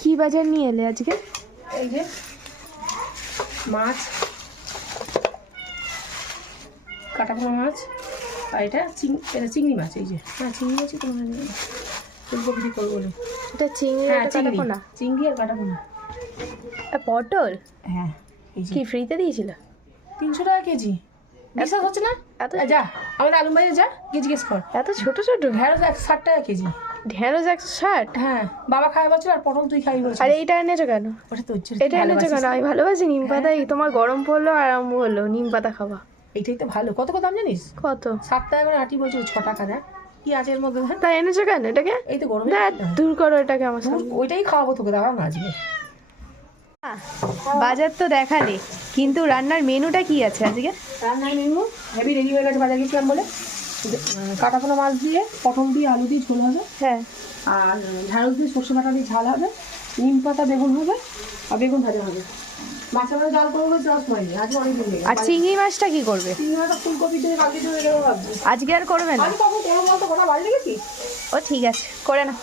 কি বাজার নিয়ে এলে আজকে? এই যে মাছ, কাটাপোনা মাছ, আর এটা চিংড়ি মাছ। এই যে চিংড়ি মাছই তোমার ফুলকপি দিয়ে করবো বলে। এটা চিংড়ি, হ্যাঁ এটা চিংড়ি, কাটাপোনা, চিংড়ি আর কাটাপোনা। পটল হ্যাঁ এই যে কি ফ্রিতে দিয়েছিল? 300 টাকা কেজি। বিশ্বাস হচ্ছে না? এত যা আমাদের আলম বাজারে যা, গিয়ে জিজ্ঞেস কর। এত ছোট ছোট ঢেঁড়স 160 টাকা কেজি। ঢেঁড়স 160? হ্যাঁ বাবা খায় বছর, আর পটল তুই খাই বছর। আর এইটা এনেছো কেন? ওটা তো হচ্ছে, এটা এনেছো কেন? আমি ভালোবাসি নিম পাতা। এই তোমার গরম পড়লো, আরম্ভ হলো নিম পাতা খাওয়া। এইটাই তো ভালো। কত দাম জানিস? কত? 7 টাকা করে আটি বলছে, 6 টাকা দেয়। কি আছে এর মধ্যে? তাই এনেছো কেন এটাকে? এই তো গরমে দূর করো এটাকে আমার সামনে। ওইটাই খাওয়াবো তোকে, দাঁড়া না আজকে। বাজার তো দেখালে, কিন্তু রান্নার মেনুটা কি আছে আজকে? রান্নার মেনু হেভি রেডি হয়ে গেছে, বাজার গেছিলাম বলে। কাটাপোনা মাছ দিয়ে, পটল দিয়ে, আলু দিয়ে ঝোল হবে, হ্যাঁ, আর ঢেঁড়স দিয়ে সর্ষে বাটা দিয়ে ঝাল হবে, নিম পাতা বেগুন হবে, আর বেগুন ভাজা হবে। মাছের মধ্যে জল করবো, জল হয়নি আজকে, অনেক দিন আর চিংড়ি মাছটা কি করবে? চিংড়ি মাছটা ফুলকপি দিয়ে কালকে দিয়ে ভাবছি। আজকে আর করবে না? আমি কখন করবো বলতো, কোথাও বাড়ি লেগেছি। ও ঠিক আছে, করে নাও।